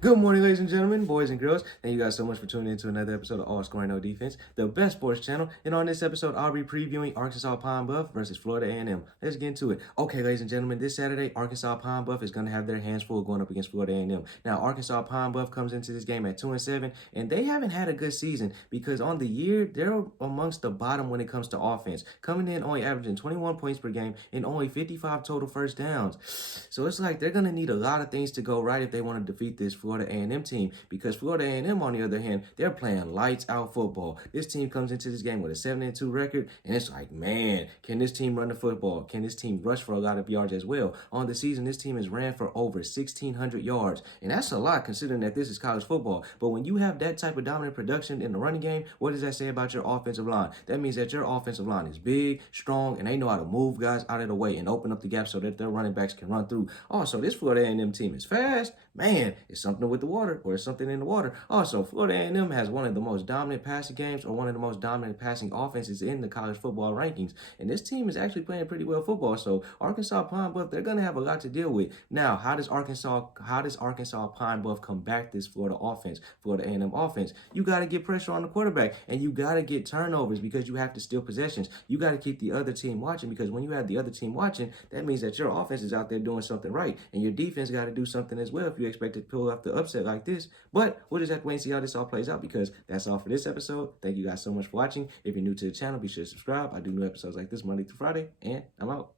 Good morning, ladies and gentlemen, boys and girls. Thank you guys so much for tuning in to another episode of All Scoring No Defense, the best sports channel. And on this episode, I'll be previewing Arkansas Pine Bluff versus Florida A&M. Let's get into it. Okay, ladies and gentlemen, this Saturday, Arkansas Pine Bluff is going to have their hands full going up against Florida A&M. Now, Arkansas Pine Bluff comes into this game at 2-7, and they haven't had a good season because on the year, they're amongst the bottom when it comes to offense, coming in only averaging 21 points per game and only 55 total first downs. So it's like they're going to need a lot of things to go right if they want to defeat this Florida A&M team, because Florida A&M, on the other hand, they're playing lights out football. This team comes into this game with a 7-2 record, and it's like, man, can this team run the football? Can this team rush for a lot of yards as well? On the season, this team has ran for over 1,600 yards, and that's a lot considering that this is college football. But when you have that type of dominant production in the running game, what does that say about your offensive line? That means that your offensive line is big, strong, and they know how to move guys out of the way and open up the gap so that their running backs can run through. Also, this Florida A&M team is fast. Man, it's something with the water, or it's something in the water. Also, Florida A&M has one of the most dominant passing games, or one of the most dominant passing offenses in the college football rankings. And this team is actually playing pretty well football. So Arkansas Pine Bluff, they're going to have a lot to deal with. Now, how does Arkansas Pine Bluff combat this Florida A&M offense? You got to get pressure on the quarterback, and you got to get turnovers because you have to steal possessions. You got to keep the other team watching, because when you have the other team watching, that means that your offense is out there doing something right, and your defense got to do something as well if you expect to pull off the upset like this. But we'll just have to wait and see how this all plays out, because that's all for this episode. Thank you guys so much for watching. If you're new to the channel, be sure to subscribe. I do new episodes like this Monday through Friday, and I'm out.